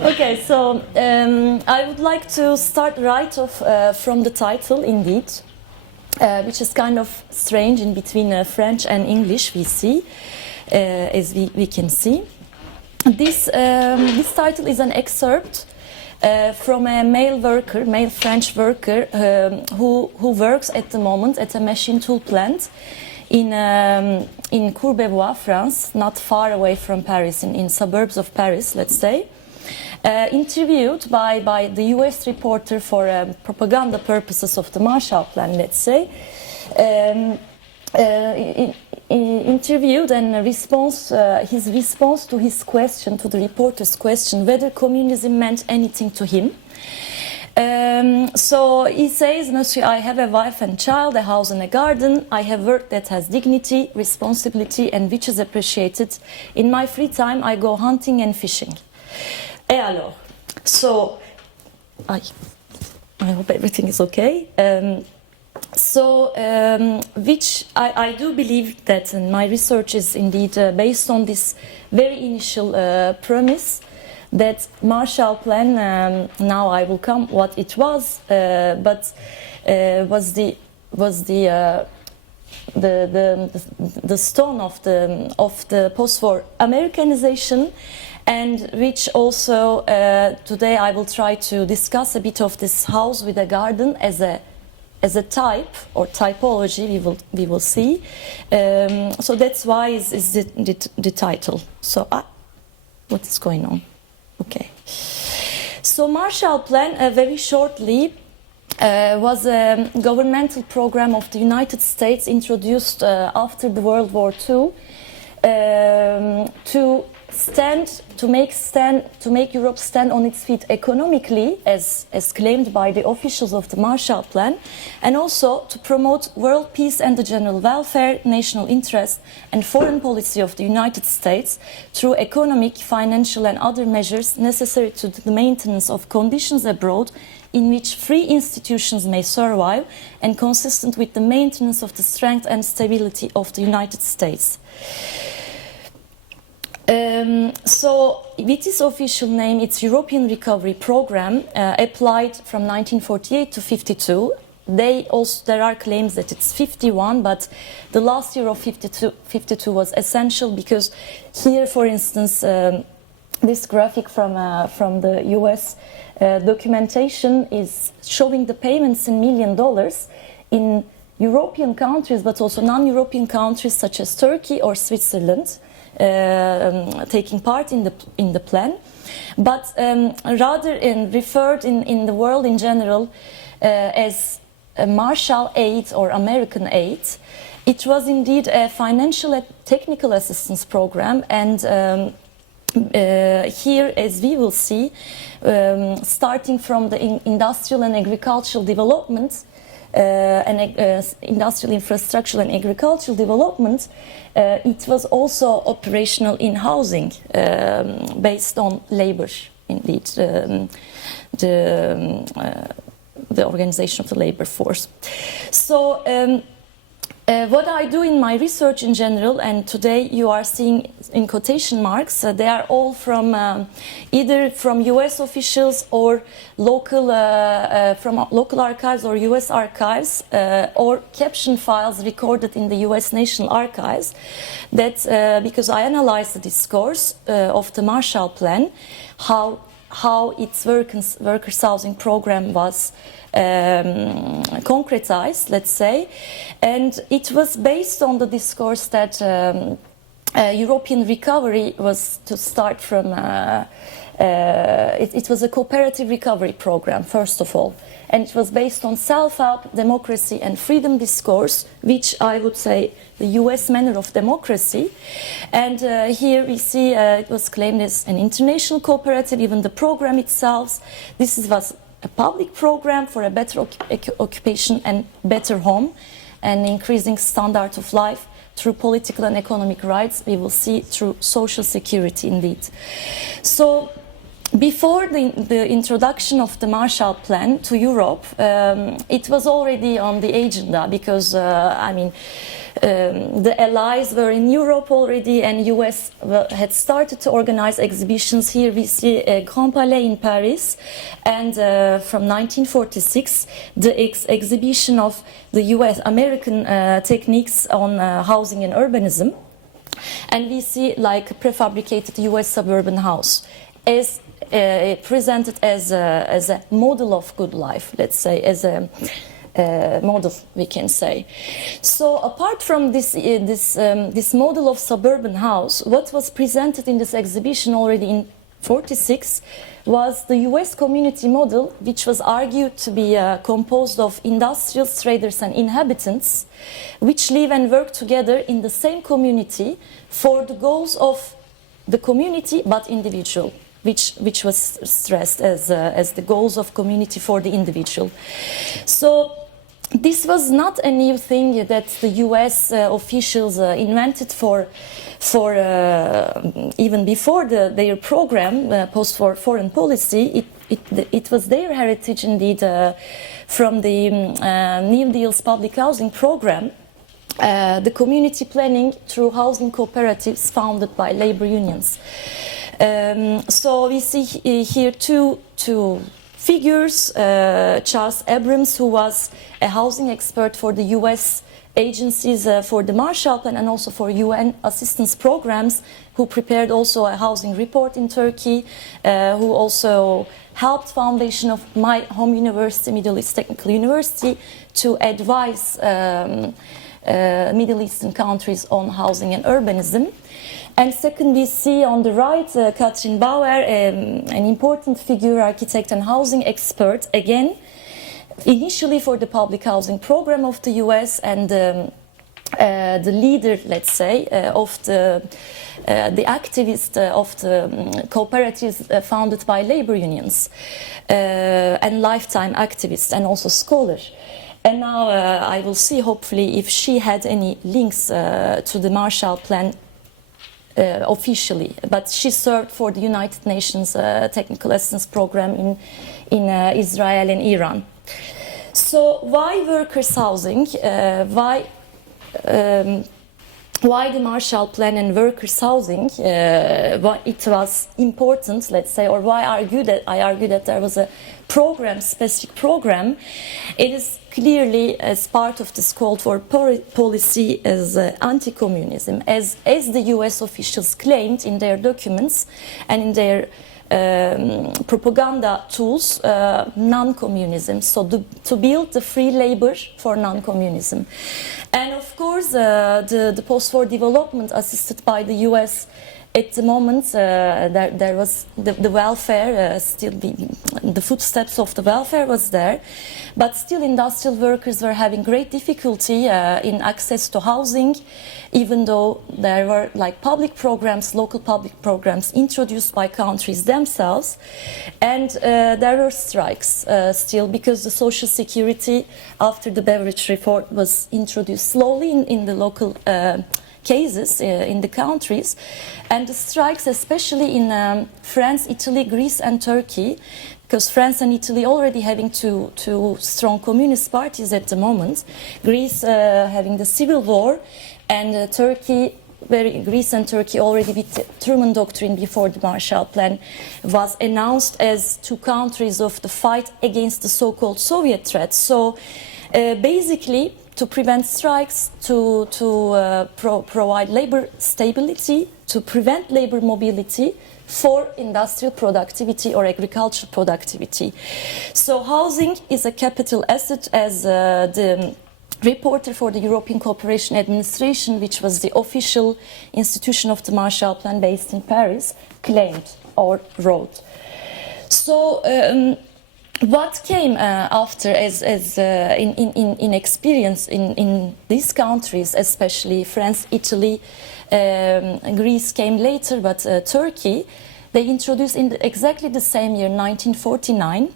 Okay, so I would like to start right off from the title, indeed, which is kind of strange in between French and English, we see, as we can see. This title is an excerpt from a male French worker who works at the moment at a machine tool plant in Courbevoie, France, not far away from Paris, in suburbs of Paris, let's say. Interviewed by the US reporter for propaganda purposes of the Marshall Plan, let's say. Interviewed and his response to his question, to the reporter's question, whether communism meant anything to him. So he says, Monsieur, I have a wife and child, a house and a garden. I have work that has dignity, responsibility, and which is appreciated. In my free time, I go hunting and fishing. Et alors? So, I hope everything is okay. Which I do believe that my research is indeed based on this very initial premise that Marshall Plan, now I will come what it was, but was the stone of the postwar Americanization, and which also today I will try to discuss a bit of this house with a garden as a type or typology. We will see. So that's why is the title. So what is going on? Okay. So Marshall Plan, very shortly, was a governmental program of the United States introduced after the World War II to make Europe stand on its feet economically, as claimed by the officials of the Marshall Plan, and also to promote world peace and the general welfare, national interest, and foreign policy of the United States through economic, financial, and other measures necessary to the maintenance of conditions abroad in which free institutions may survive and consistent with the maintenance of the strength and stability of the United States. So, with its official name, its European Recovery Program, applied from 1948 to 52. There are claims that it's 51, but the last year of 52 was essential because here, for instance, this graphic from the US documentation is showing the payments in $1 million in European countries, but also non-European countries such as Turkey or Switzerland. Taking part in the plan, but rather referred in the world in general as a Marshall Aid or American Aid. It was indeed a financial and technical assistance program, and here, as we will see, starting from the industrial and agricultural development, industrial infrastructure and agricultural development, it was also operational in housing, based on labor, indeed, the organization of the labor force. So what I do in my research in general, and today you are seeing in quotation marks, they are all from either from US officials or local from local archives or US archives, or caption files recorded in the US National Archives. That because I analyzed the discourse of the Marshall Plan, how its workers' housing program was concretized, let's say, and it was based on the discourse that European recovery was to start from. It was a cooperative recovery program, first of all, and it was based on self-help, democracy, and freedom discourse, which I would say the US manner of democracy. And here we see it was claimed as an international cooperative. Even the program itself, was a public program for a better occupation and better home, and increasing standard of life through political and economic rights. We will see through social security, indeed. So before the introduction of the Marshall Plan to Europe, it was already on the agenda because, the Allies were in Europe already, and US had started to organize exhibitions. Here we see a Grand Palais in Paris, and from 1946, the exhibition of the US American techniques on housing and urbanism. And we see like a prefabricated US suburban house as presented as a model of good life, let's say, as a model, we can say. So apart from this model of suburban house, what was presented in this exhibition already in 1946 was the US community model, which was argued to be composed of industrials, traders and inhabitants, which live and work together in the same community for the goals of the community but individual, which was stressed as the goals of community for the individual. So this was not a new thing that the US officials invented for even before their program, postwar foreign policy. It was their heritage indeed from the New Deal's public housing program, the community planning through housing cooperatives founded by labor unions. So we see here two figures, Charles Abrams, who was a housing expert for the US agencies for the Marshall Plan and also for UN assistance programs, who prepared also a housing report in Turkey, who also helped foundation of my home university, Middle East Technical University, to advise Middle Eastern countries on housing and urbanism. And second, we see on the right Katrin Bauer, an important figure, architect and housing expert, again, initially for the public housing program of the US, and the leader, let's say, of the activist of the cooperatives founded by labor unions, and lifetime activist and also scholar. And now I will see, hopefully, if she had any links to the Marshall Plan officially, but she served for the United Nations Technical Assistance Program in Israel and Iran. So why workers' housing? Why the Marshall Plan and workers' housing? Why it was important, let's say, or why I argue that there was a program, specific program. It is clearly as part of this call for policy as anti-communism, as the US officials claimed in their documents and in their propaganda tools, non-communism, so to build the free labor for non-communism. And of course, the post-war development assisted by the US at the moment, there was the welfare, still the footsteps of the welfare was there, but still industrial workers were having great difficulty in access to housing, even though there were like public programs, local public programs introduced by countries themselves, and there were strikes still because the social security after the Beveridge reform was introduced slowly in the local cases in the countries, and the strikes especially in France, Italy, Greece and Turkey, because France and Italy already having two strong communist parties at the moment, Greece having the civil war, and Greece and Turkey already with the Truman Doctrine before the Marshall Plan was announced as two countries of the fight against the so-called Soviet threat. So basically, to prevent strikes, to provide labor stability, to prevent labor mobility for industrial productivity or agricultural productivity. So housing is a capital asset, as the reporter for the European Cooperation Administration, which was the official institution of the Marshall Plan based in Paris, claimed or wrote. So what came after, as in experience in these countries, especially France, Italy, Greece came later, but Turkey, they introduced in exactly the same year, 1949,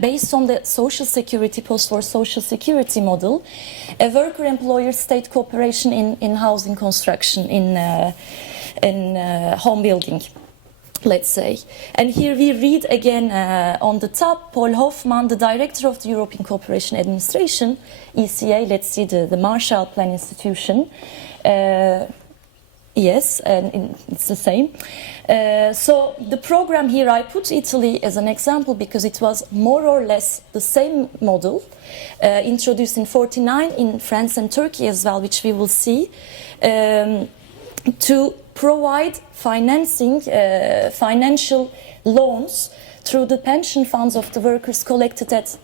based on the social security, post-war social security model, a worker-employer-state cooperation in housing construction, in home building. let's say. And here we read again on the top, Paul Hoffman, the director of the European Cooperation Administration, ECA, let's see the Marshall Plan institution. Yes, and it's the same. So the program here, I put Italy as an example because it was more or less the same model introduced in 49 in France and Turkey as well, which we will see, to provide financing, financial loans through the pension funds of the workers collected at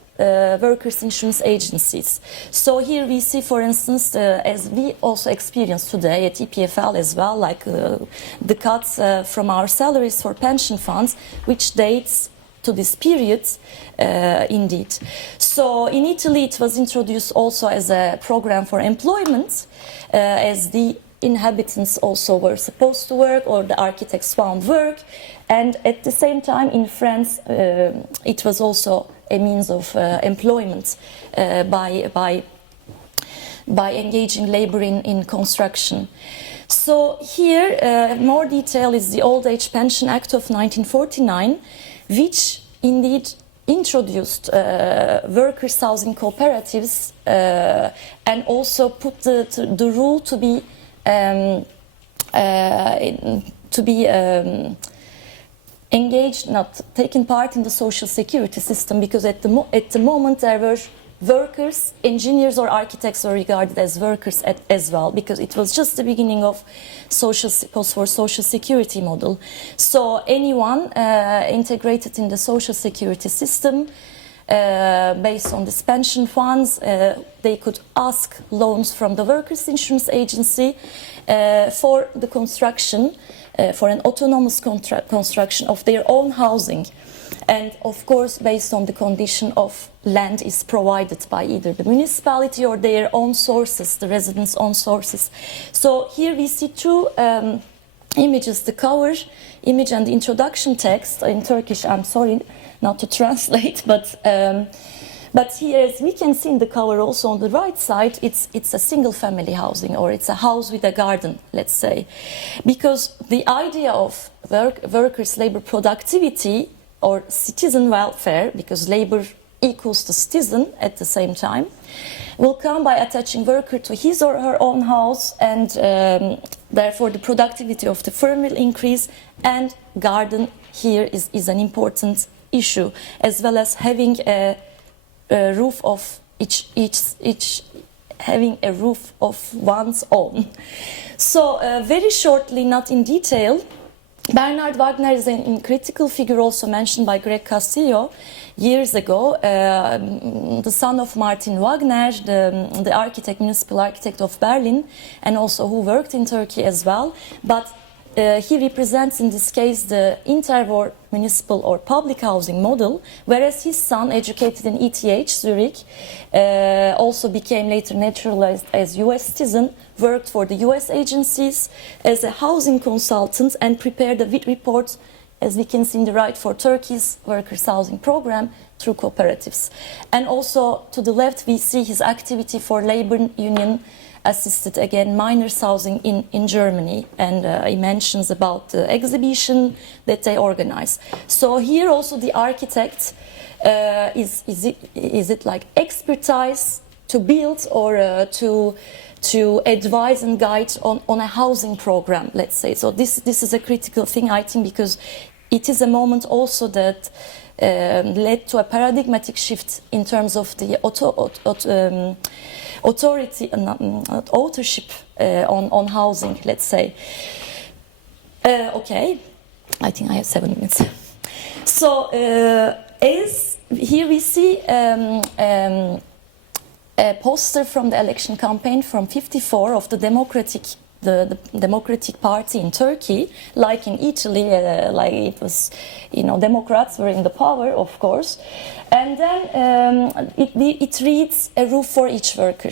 workers' insurance agencies. So here we see, for instance, as we also experience today at EPFL as well, like the cuts from our salaries for pension funds, which dates to this period, indeed. So in Italy it was introduced also as a program for employment, as the inhabitants also were supposed to work, or the architects found work, and at the same time in France it was also a means of employment by engaging labor in construction. So here more detail is the Old Age Pension Act of 1949, which indeed introduced workers' housing cooperatives and also put the rule to be engaged, not taking part in the social security system, because at the moment there were workers, engineers or architects were regarded as workers as well, because it was just the beginning of post-war social security model. So anyone integrated in the social security system based on these pension funds, they could ask loans from the workers' insurance agency for the construction, for an autonomous construction of their own housing. And of course, based on the condition of land is provided by either the municipality or their own sources, the residents' own sources. So here we see two images, the cover image and the introduction text in Turkish. I'm sorry not to translate, but here, as we can see in the cover also on the right side, it's a single family housing, or it's a house with a garden, let's say. Because the idea of workers' labor productivity or citizen welfare, because labor equals to citizen at the same time, will come by attaching worker to his or her own house, and therefore the productivity of the firm will increase, and garden here is an important issue, as well as having a roof of each having a roof of one's own. So very shortly, not in detail, Bernard Wagner is a critical figure also mentioned by Greg Castillo years ago, the son of Martin Wagner, the architect, municipal architect of Berlin, and also who worked in Turkey as well. But he represents in this case the interwar municipal or public housing model, whereas his son, educated in ETH Zurich, also became later naturalized as US citizen, worked for the US agencies as a housing consultant and prepared a report, as we can see in the right, for Turkey's workers' housing program through cooperatives. And also to the left we see his activity for labor union assisted, again, miners' housing in Germany, and he mentions about the exhibition that they organize. So here also the architect, is it like expertise to build, or to advise and guide on a housing program, let's say. So this is a critical thing, I think, because it is a moment also that led to a paradigmatic shift in terms of the authorship on housing, let's say. Okay, I think I have 7 minutes. So as here we see a poster from the election campaign from '54 of the Democratic Party in Turkey, like in Italy, like it was, Democrats were in the power, of course. And then it reads a roof for each worker.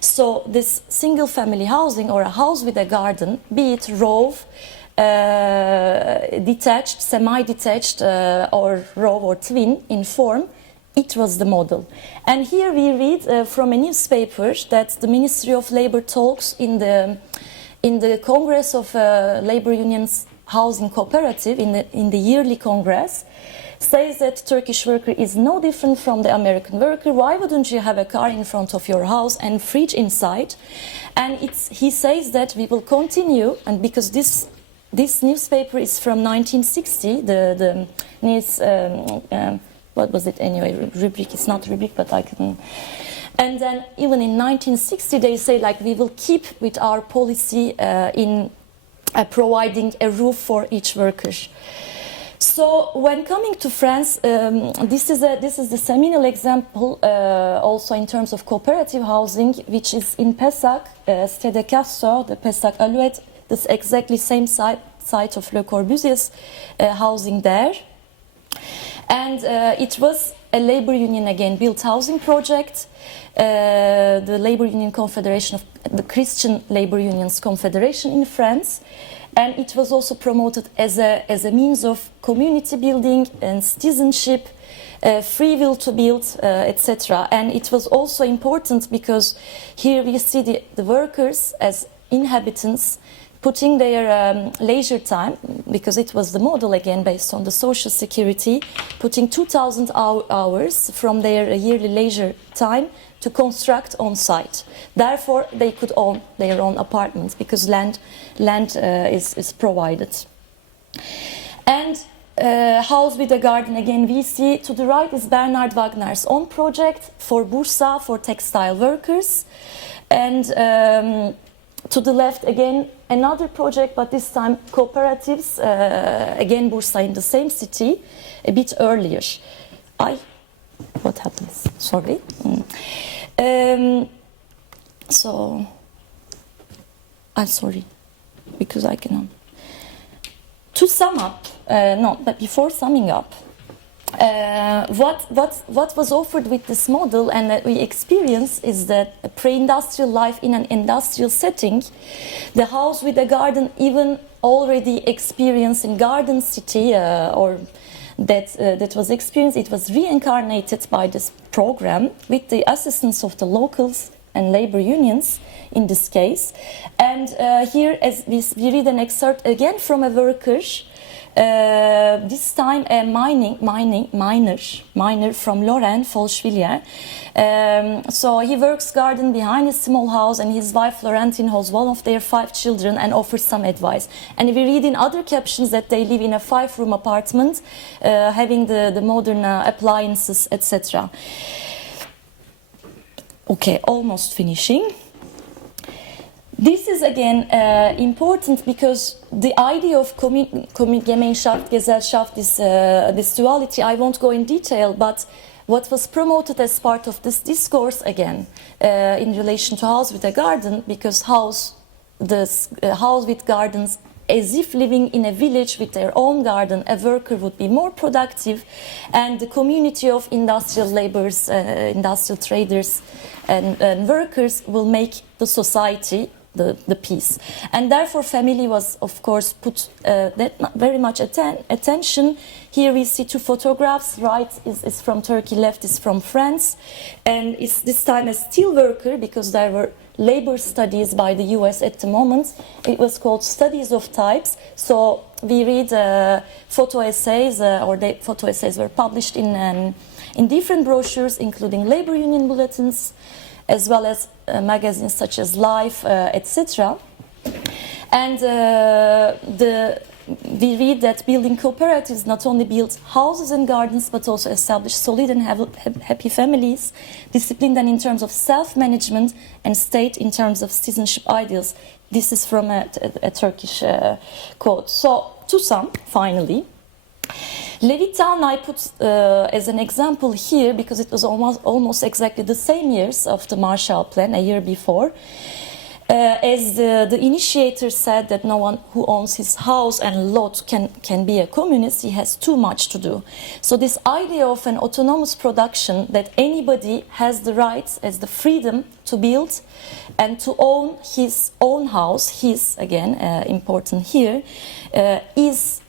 So this single family housing, or a house with a garden, be it row, detached, semi-detached, or row or twin in form, it was the model. And here we read from a newspaper that the Ministry of Labor talks in the Congress of Labor Unions housing cooperative in the yearly congress says that Turkish worker is no different from the American worker. Why wouldn't you have a car in front of your house and fridge inside? And he says that we will continue, and because this newspaper is from 1960, the news, what was it anyway, rubric, it's not rubric, but I can... And then even in 1960 they say like we will keep with our policy in providing a roof for each worker. So when coming to France, this is the seminal example also in terms of cooperative housing, which is in Pessac, Cité des Castors, the Pessac Alouette, this exactly same site of Le Corbusier's housing there. And it was a labor union again built housing project, the Labor Union Confederation of the Christian Labor Unions Confederation in France. And it was also promoted as a means of community building and citizenship, free will to build, etc. And it was also important because here we see the workers as inhabitants putting their leisure time, because it was the model again based on the social security, putting 2,000 hours from their yearly leisure time to construct on site. Therefore, they could own their own apartments because land is provided. And house with a garden, again we see to the right is Bernard Wagner's own project for Bursa, for textile workers. And to the left again another project, but this time cooperatives, again Bursa in the same city, a bit earlier. What happens? Sorry. So I'm sorry because I cannot. To sum up, but before summing up, what was offered with this model and that we experience is that a pre-industrial life in an industrial setting, the house with a garden even already experienced in Garden City or that was experienced, it was reincarnated by this program with the assistance of the locals and labor unions in this case. And here as we read an excerpt again from a worker, this time a miner from Lorraine, Folchevillers. So he works garden behind his small house, and his wife Florentine holds one of their 5 children and offers some advice. And we read in other captions that they live in a 5-room apartment, having the modern appliances, etc. Okay, almost finishing. This is again important because the idea of Gemeinschaft, Gesellschaft, this duality, I won't go in detail, but what was promoted as part of this discourse again in relation to house with a garden, because house with gardens, as if living in a village with their own garden, a worker would be more productive, and the community of industrial laborers, industrial traders and workers will make the society the peace. And therefore family was of course put very much attention. Here we see 2 photographs, right is from Turkey, left is from France, and it's this time a steel worker because there were labor studies by the US at the moment. It was called Studies of Types. So we read photo essays, or the photo essays were published in different brochures, including labor union bulletins, as well as magazines such as Life, etc. And we read that building cooperatives not only built houses and gardens, but also established solid and happy families, disciplined and in terms of self-management, and state in terms of citizenship ideals. This is from a Turkish quote. So, to sum, finally, Levittown I put as an example here because it was almost exactly the same years of the Marshall Plan, a year before. As the initiator said that no one who owns his house and lot can be a communist, he has too much to do. So this idea of an autonomous production, that anybody has the rights, as the freedom to build and to own his own house, his, again, important here, is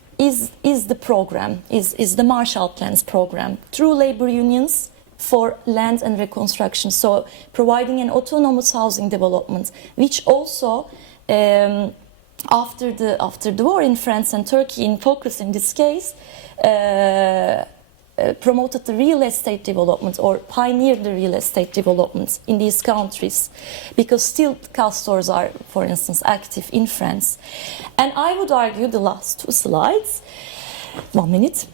the program, is the Marshall Plan's program, through labor unions for land and reconstruction. So providing an autonomous housing development, which also after the war in France and Turkey, in focus in this case, promoted the real estate development or pioneered the real estate development in these countries, because still castors are, for instance, active in France. And I would argue, the last two slides, 1 minute.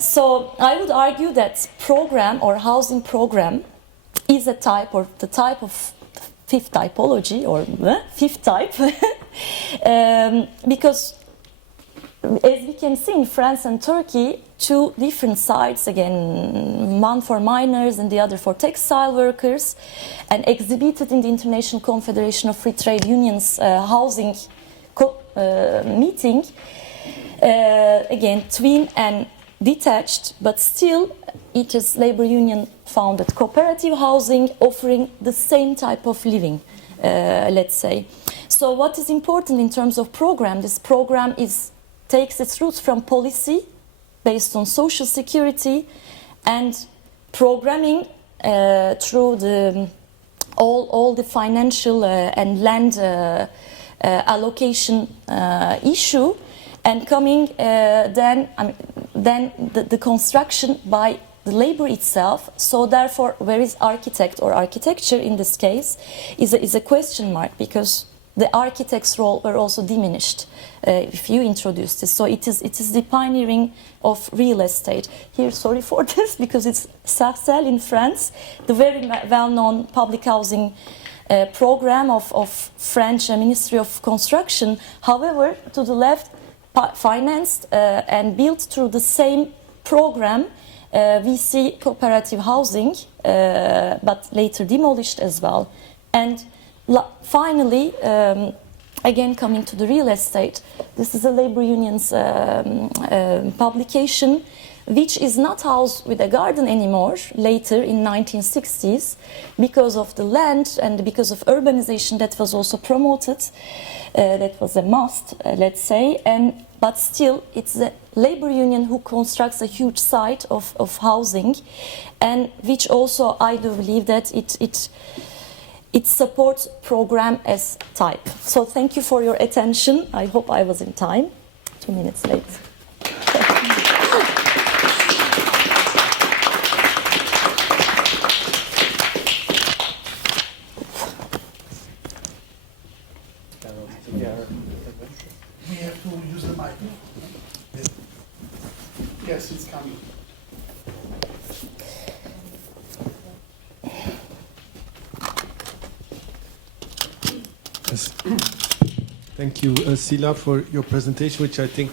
So I would argue that program or housing program is a type, or the type of fifth typology, or fifth type, because as we can see in France and Turkey, two different sides, again, one for miners and the other for textile workers, and exhibited in the International Confederation of Free Trade Unions housing meeting, again, twin and detached, but still it is labor union founded cooperative housing offering the same type of living, let's say. So what is important in terms of program, this program takes its roots from policy based on social security and programming through all the financial and land allocation issue, and coming then the construction by the labor itself. So therefore, where is architect or architecture in this case is a question mark, because the architect's role were also diminished if you introduce this. So it is the pioneering of real estate. Here, sorry for this, because it's Sarcelles in France, the very well-known public housing program of French Ministry of Construction. However, to the left, financed and built through the same program, we see cooperative housing, but later demolished as well. And finally, again coming to the real estate, this is a labor union's publication, which is not housed with a garden anymore later in 1960s, because of the land and because of urbanization that was also promoted. That was a must, let's say, but still it's the labor union who constructs a huge site of housing, and which also I do believe that it supports program as type. So thank you for your attention. I hope I was in time. 2 minutes late. We have to use the mic. Yes, it's coming. Yes. Thank you, Sıla, for your presentation, which I think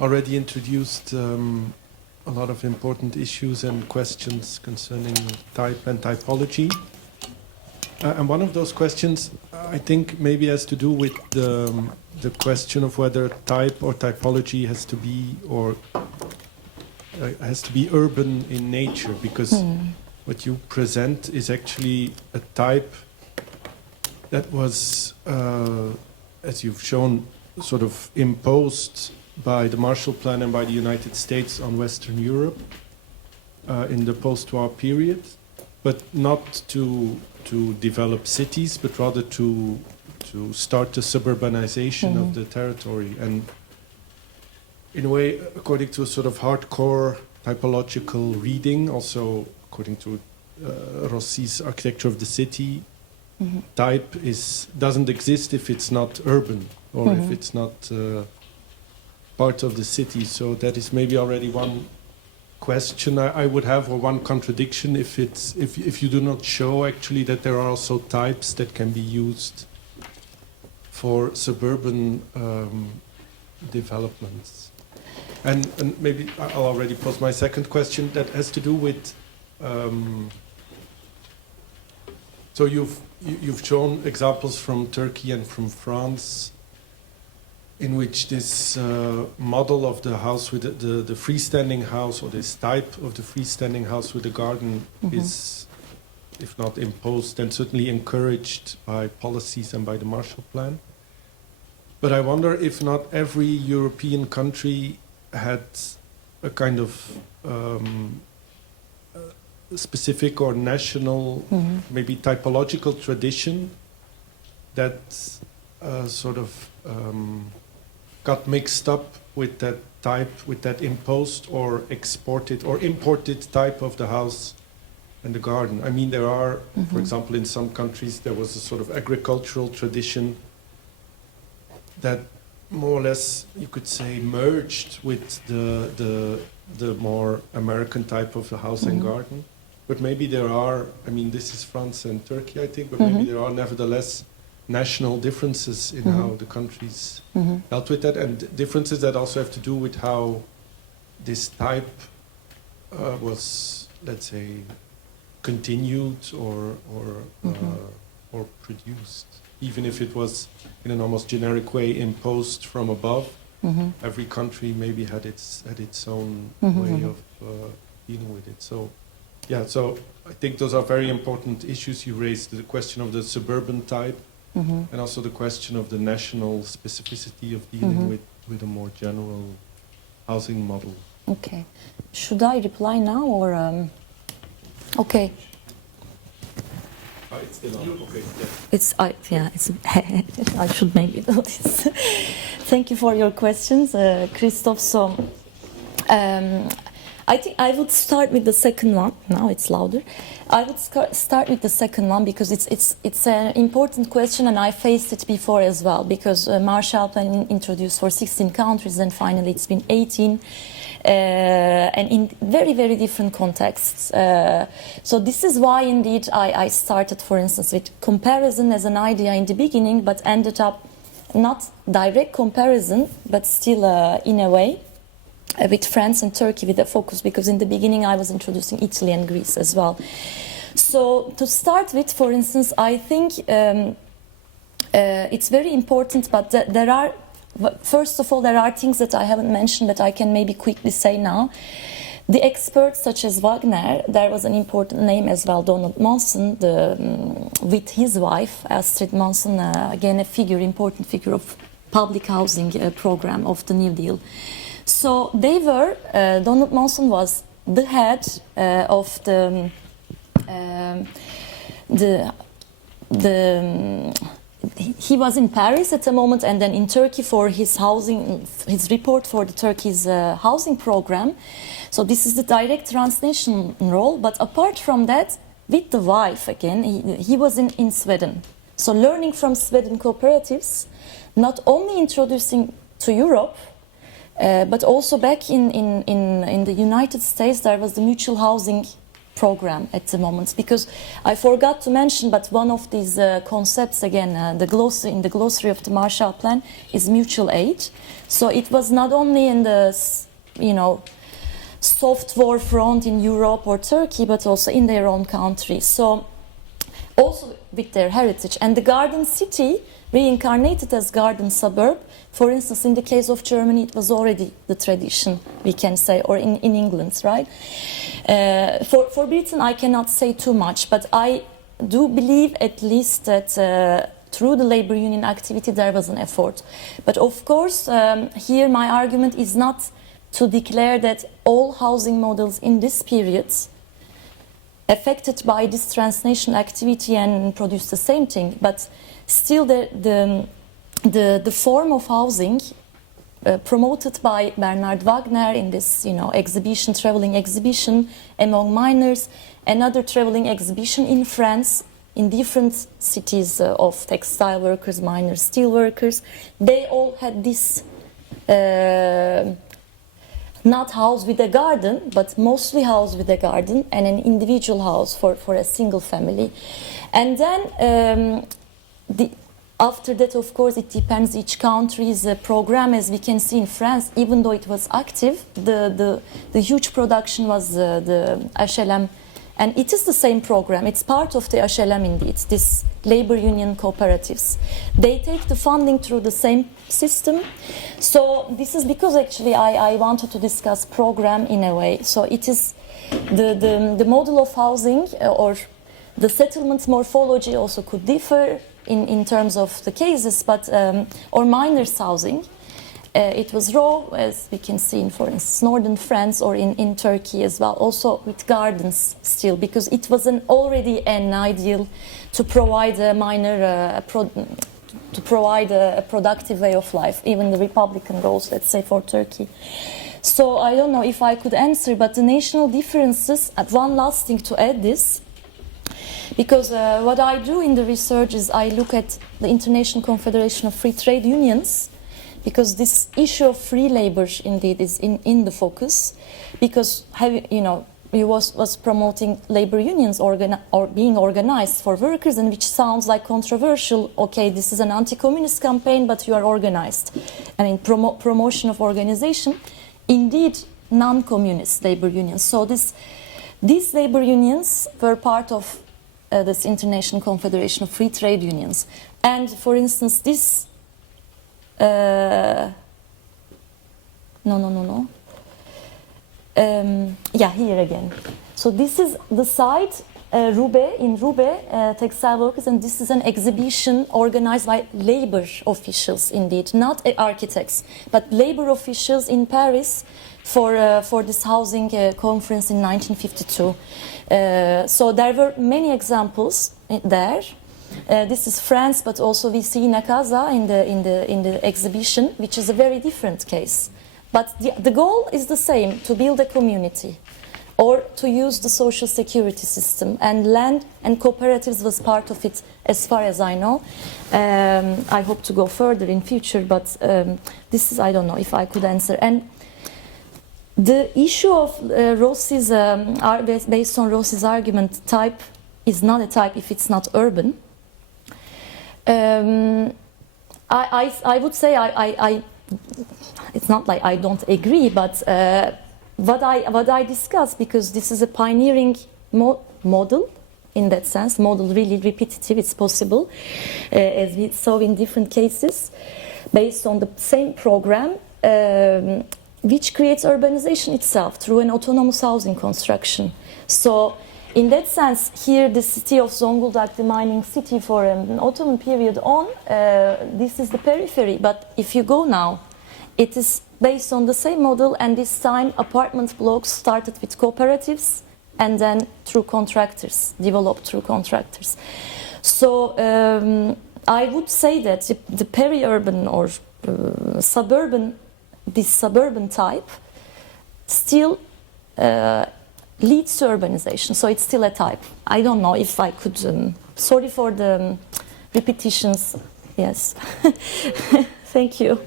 already introduced a lot of important issues and questions concerning type and typology. And one of those questions, I think, maybe has to do with the question of whether type or typology has to be urban in nature, because what you present is actually a type that was, as you've shown, sort of imposed by the Marshall Plan and by the United States on Western Europe in the post-war period, but not to develop cities, but rather to start the suburbanization of the territory. And in a way, according to a sort of hardcore typological reading, also according to Rossi's Architecture of the City, type doesn't exist if it's not urban or if it's not part of the city. So that is maybe already one question I would have, or one contradiction, if you do not show actually that there are also types that can be used for suburban developments. And maybe I'll already pose my second question that has to do with so you've shown examples from Turkey and from France in which this model of the house with the freestanding house, or this type of the freestanding house with a garden is, if not imposed, then certainly encouraged by policies and by the Marshall Plan. But I wonder if not every European country had a kind of specific or national, maybe typological tradition that sort of got mixed up with that type, with that imposed or exported or imported type of the house and the garden. I mean, there are, for example, in some countries there was a sort of agricultural tradition that more or less, you could say, merged with the more American type of the house and garden. But maybe there are, I mean, this is France and Turkey, I think, but maybe there are nevertheless national differences in how the countries dealt with that, and differences that also have to do with how this type was, let's say, continued or produced, even if it was in an almost generic way imposed from above. Every country maybe had its own way of dealing with it. So, yeah. So I think those are very important issues you raised: the question of the suburban type, and also the question of the national specificity of dealing with a more general housing model. Okay. Should I reply now or? Okay. It's still on. Okay. Yeah. I should maybe do this. Thank you for your questions, Christoph. So, I think I would start with the second one. Now it's louder. I would start with the second one because it's an important question, and I faced it before as well. Because Marshall Plan introduced for 16 countries, and finally it's been 18. And in very, very different contexts. So this is why indeed I started, for instance, with comparison as an idea in the beginning, but ended up not direct comparison, but still in a way with France and Turkey with a focus, because in the beginning I was introducing Italy and Greece as well. So to start with, for instance, I think it's very important, but there are, first of all, there are things that I haven't mentioned that I can maybe quickly say now. The experts such as Wagner, there was an important name as well, Donald Monson, with his wife, Astrid Monson, again important figure of public housing program of the New Deal. So they were, Donald Monson was the head of he was in Paris at the moment, and then in Turkey for his report for the Turkey's housing program. So this is the direct translation role. But apart from that, with the wife again, he was in Sweden. So learning from Sweden cooperatives, not only introducing to Europe, but also back in the United States, there was the mutual housing program at the moment, because I forgot to mention, but one of these concepts again, in the glossary of the Marshall Plan is mutual aid. So it was not only in the soft war front in Europe or Turkey, but also in their own country. So also with their heritage, and the garden city reincarnated as garden suburb. For instance, in the case of Germany, it was already the tradition, we can say, or in England, right? For Britain, I cannot say too much, but I do believe at least that through the labor union activity, there was an effort. But of course, here my argument is not to declare that all housing models in this period affected by this transnational activity and produce the same thing, but still the form of housing promoted by Bernard Wagner in this exhibition, traveling exhibition among miners, another traveling exhibition in France in different cities of textile workers, miners, steel workers. They all had this not house with a garden, but mostly house with a garden and an individual house for a single family. And then after that, of course, it depends each country's program. As we can see in France, even though it was active, the huge production was the HLM, and it is the same program. It's part of the HLM indeed, this labor union cooperatives. They take the funding through the same system. So this is because actually I wanted to discuss program in a way. So it is the model of housing or the settlement morphology also could differ in terms of the cases, but or miners' housing, it was raw, as we can see in, for instance, northern France or in Turkey as well, also with gardens still, because it was already an ideal to provide a miner to provide a productive way of life, even the Republican goals, let's say, for Turkey. So I don't know if I could answer, but the national differences, one last thing to add this, because what I do in the research is I look at the International Confederation of Free Trade Unions, because this issue of free labor indeed is in the focus, because he was promoting labor unions or being organized for workers, and which sounds like controversial. Okay, this is an anti-communist campaign, but you are organized. I mean, promotion of organization. Indeed, non-communist labor unions. So these labor unions were part of this International Confederation of Free Trade Unions. And for instance, this yeah, here again. So this is the site Roubaix, textile workers, and this is an exhibition organized by labor officials, indeed, not architects, but labor officials in Paris for this housing conference in 1952. So there were many examples there. This is France, but also we see Nakaza in the exhibition, which is a very different case. But the goal is the same: to build a community, or to use the social security system, and land and cooperatives was part of it, as far as I know. I hope to go further in future, but this is, I don't know if I could answer. And the issue of Rossi's, based on Rossi's argument, type is not a type if it's not urban. I would say it's not like I don't agree, but what I discuss, because this is a pioneering model in that sense, model really repetitive, it's possible, as we saw in different cases, based on the same program, which creates urbanization itself through an autonomous housing construction. So in that sense, here the city of Zonguldak, the mining city for an Ottoman period on, this is the periphery. But if you go now, it is based on the same model, and this time apartment blocks started with cooperatives and then through contractors, developed through contractors. So I would say that the peri-urban or suburban, this suburban type still leads to urbanization, so it's still a type. I don't know if I could, sorry for the repetitions, yes. Thank you.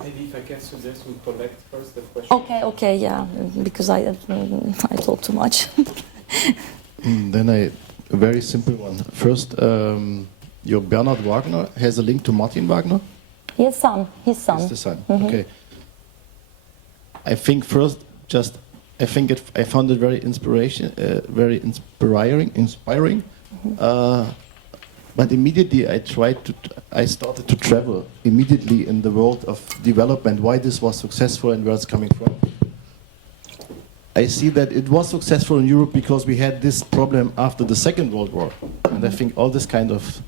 Maybe if I can suggest we collect first the question. Okay, yeah, because I talk too much. Then a very simple one. First, your Bernhard Wagner has a link to Martin Wagner? His son. It's the son, okay. I think first, I found it very very inspiring. But immediately I started to travel immediately in the world of development, why this was successful and where it's coming from. I see that it was successful in Europe because we had this problem after the Second World War. And I think all this kind of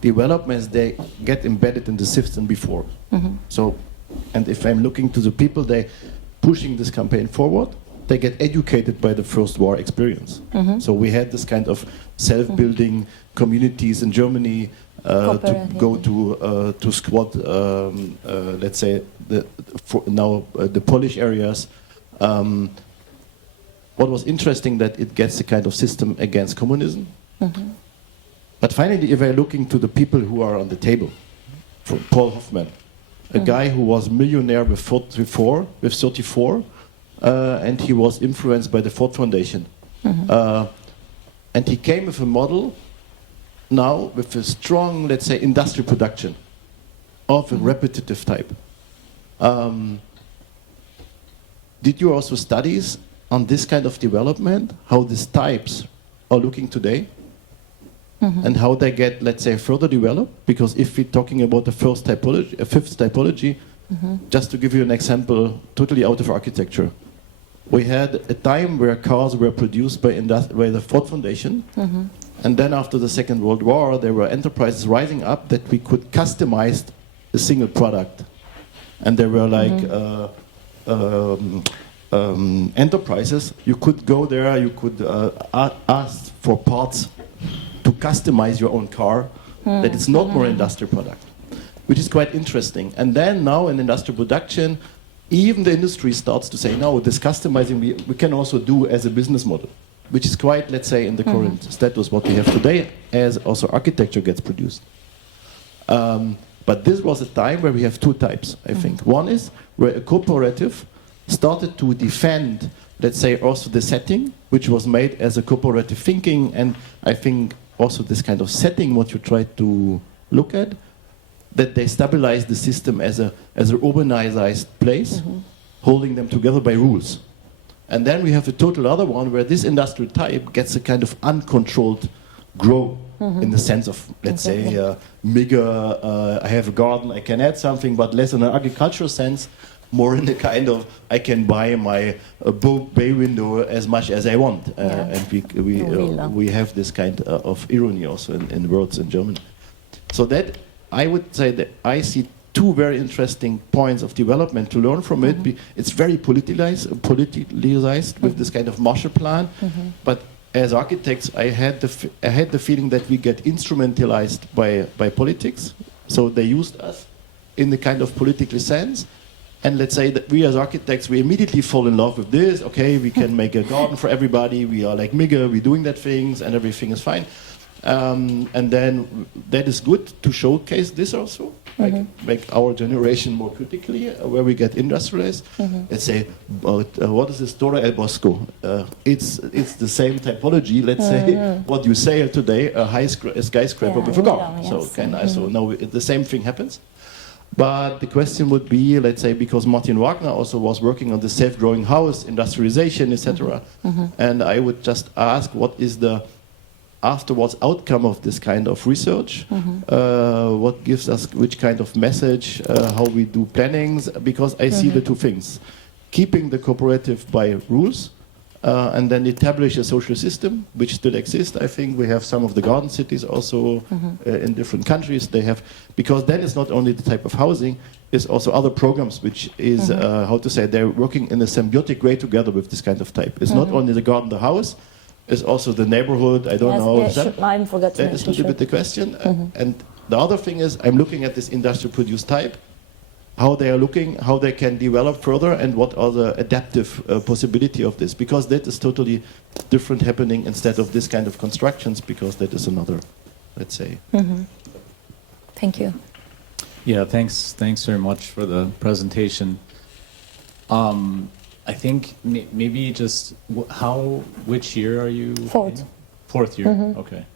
developments, they get embedded in the system before. So, and if I'm looking to the people, they pushing this campaign forward, they get educated by the first war experience. So we had this kind of self-building communities in Germany to go to squat, let's say, the Polish areas. What was interesting that it gets a kind of system against communism. But finally, if I looking to the people who are on the table, for Paul Hoffman, a guy who was millionaire with 34, and he was influenced by the Ford Foundation. And he came with a model now with a strong, let's say, industrial production of a repetitive type. Did you also studies on this kind of development, how these types are looking today? And how they get, let's say, further developed? Because if we're talking about the fifth typology, just to give you an example, totally out of architecture, we had a time where cars were produced by the Ford Foundation, and then after the Second World War, there were enterprises rising up that we could customize a single product, and there were like enterprises. You could go there, you could ask for parts to customize your own car, that it's not more industrial product. which is quite interesting. And then now in industrial production, even the industry starts to say, no, this customizing we can also do as a business model, which is quite, let's say, in the current status what we have today, as also architecture gets produced. But this was a time where we have two types, I think. One is where a cooperative started to defend, let's say, also the setting, which was made as a cooperative thinking, and I think also this kind of setting, what you try to look at, that they stabilize the system as a urbanized place, holding them together by rules. And then we have a total other one where this industrial type gets a kind of uncontrolled grow in the sense of, let's say, bigger, I have a garden, I can add something, but less in an agricultural sense, more in the kind of, I can buy my bay window as much as I want. And we have this kind of irony also in words in German. So that, I would say that I see two very interesting points of development to learn from it. It's very politicized with this kind of Marshall Plan, but as architects, I had the feeling that we get instrumentalized by politics. So they used us in the kind of political sense. And let's say that we as architects, we immediately fall in love with this. Okay, we can make a garden for everybody. We are like Migge, we're doing that things, and everything is fine. And then that is good to showcase this also, like make our generation more critically, where we get industrialized. Let's say, what is this Torre El Bosco? It's the same typology. Let's say what you say today, a skyscraper with a garden. Yes. So now the same thing happens. But the question would be, let's say, because Martin Wagner also was working on the self-growing house, industrialization, etc. And I would just ask, what is the afterwards outcome of this kind of research? What gives us which kind of message? How we do plannings? Because I see the two things: keeping the cooperative by rules, and then establish a social system which still exists. I think we have some of the garden cities also in different countries. They have, because then it's not only the type of housing, it's also other programs which is how to say, they're working in a symbiotic way together with this kind of type. It's not only the garden, the house. It's also the neighborhood. I don't know. I forgot to that is a little bit the question. And the other thing is, I'm looking at this industrial produced type, how they are looking, how they can develop further, and what are the adaptive possibility of this, because that is totally different happening instead of this kind of constructions, because that is another, let's say. Thank you. Yeah, thanks very much for the presentation. I think maybe just which year are you? Fourth. In? Fourth year, okay.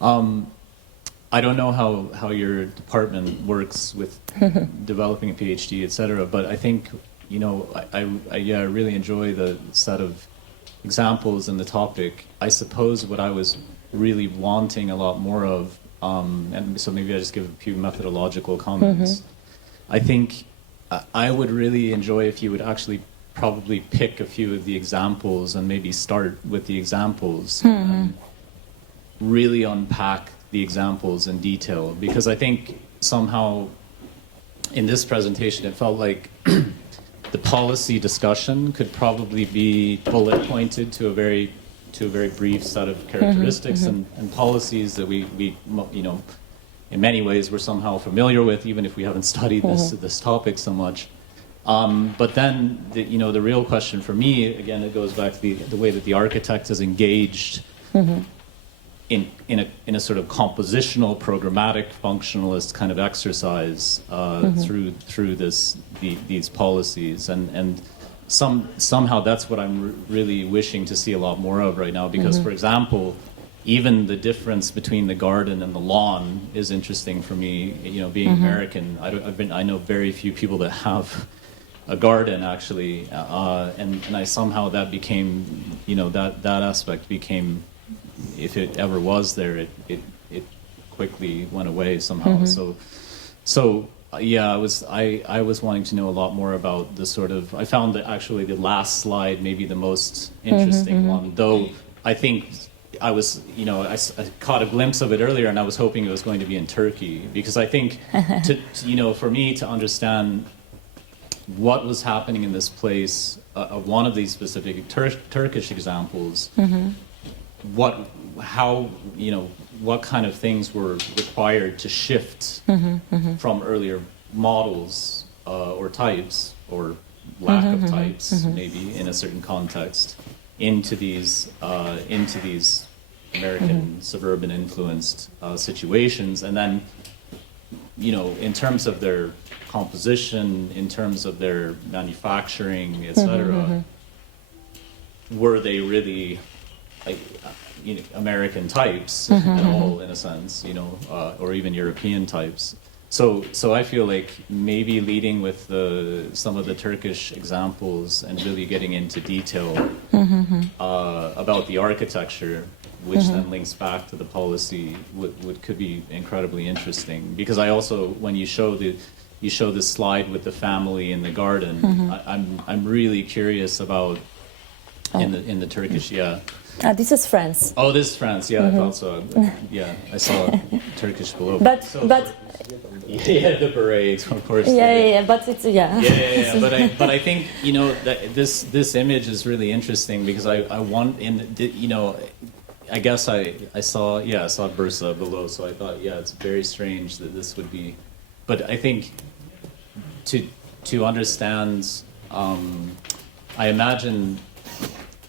I don't know how your department works with developing a PhD, etc. But I think, you know, I really enjoy the set of examples and the topic. I suppose what I was really wanting a lot more of, and so maybe I just give a few methodological comments. I think I would really enjoy if you would actually probably pick a few of the examples and maybe start with the examples and really unpack the examples in detail, because I think somehow in this presentation it felt like the policy discussion could probably be bullet pointed to a very brief set of characteristics and policies that we you know, in many ways we're somehow familiar with, even if we haven't studied this topic so much. But then, the real question for me, again, it goes back to the way that the architect is engaged in a sort of compositional, programmatic, functionalist kind of exercise through these policies, and somehow that's what I'm really wishing to see a lot more of right now. Because, for example, even the difference between the garden and the lawn is interesting for me. You know, being American, I know very few people that have a garden actually, and I somehow that became, you know, that aspect became, if it ever was there, it quickly went away somehow. So yeah, I was wanting to know a lot more about the sort of, I found that actually the last slide maybe the most interesting one, though I think I was, you know, I caught a glimpse of it earlier, and I was hoping it was going to be in Turkey, because I think to you know, for me to understand what was happening in this place, one of these specific Turkish examples, how, you know, what kind of things were required to shift from earlier models or types or lack of types, maybe in a certain context, into these American suburban influenced situations, and then, you know, in terms of their composition, in terms of their manufacturing, etc., were they really, like, you know, American types at all, in a sense, you know, or even European types? So I feel like maybe leading with some of the Turkish examples and really getting into detail about the architecture, which then links back to the policy, could be incredibly interesting. Because I also, when you show the slide with the family in the garden, I'm really curious about in the Turkish, This is France. Oh, this is France. Yeah, I thought so. Yeah, I saw Turkish below. But yeah, the parades, of course. But it's But I think, you know, that this image is really interesting because I want, you know, I guess I saw Bursa below, so I thought, it's very strange that this would be, but I think to understand, I imagine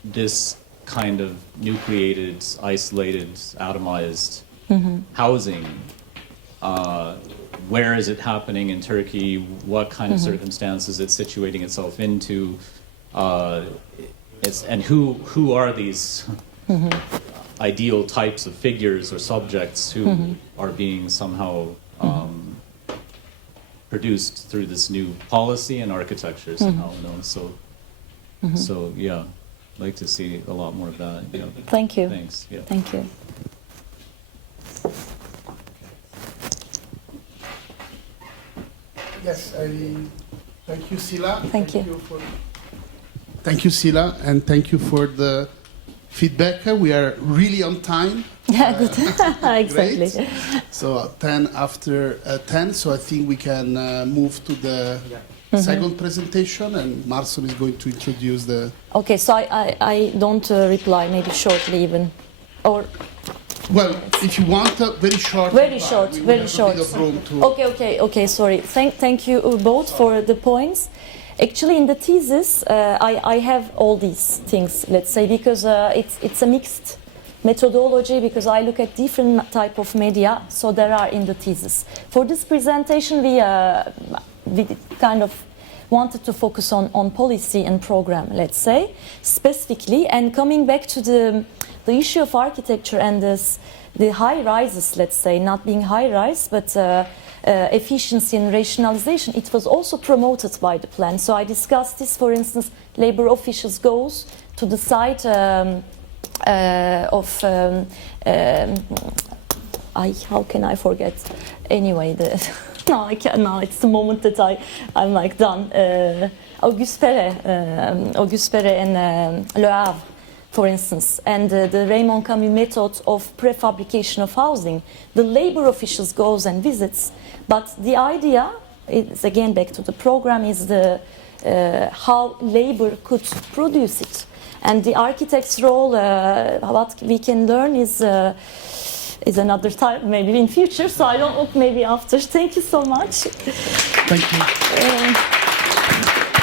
this kind of nucleated, isolated, atomized housing. Where is it happening in Turkey? What kind of circumstances it's situating itself into? And who are these ideal types of figures or subjects who are being somehow produced through this new policy and architecture somehow? You know? So yeah, I'd like to see a lot more of that. Yeah. Thank you. Thanks. Yeah. Thank you. Yes, thank you, Sıla. Thank you. Thank you, Sıla, and thank you for the feedback. We are really on time. Yeah, good. Exactly. Great. So 10 after 10, so I think we can move to the second presentation, and Marcel is going to introduce the... Okay, so I don't reply, maybe shortly even, or... Well, if you want a very short... Very short, very short. Okay, sorry. Thank you both for the points. Actually, in the thesis, I have all these things, let's say, because it's a mixed methodology, because I look at different type of media, so there are in the thesis. For this presentation, we kind of wanted to focus on policy and program, let's say, specifically, and coming back to the issue of architecture and the high rises, let's say, not being high rise, but efficiency and rationalization, it was also promoted by the plan. So I discussed this, for instance, labor officials goes to the site how can I forget? Anyway, no, I can't. No, it's the moment that I'm like done. Auguste Perret and Le Havre, for instance, and the Raymond Camus method of prefabrication of housing. The labor officials goes and visits, but the idea is, again, back to the program, is how labor could produce it. And the architect's role, what we can learn is another time, maybe in future. So I don't know, maybe after. Thank you so much. Thank you.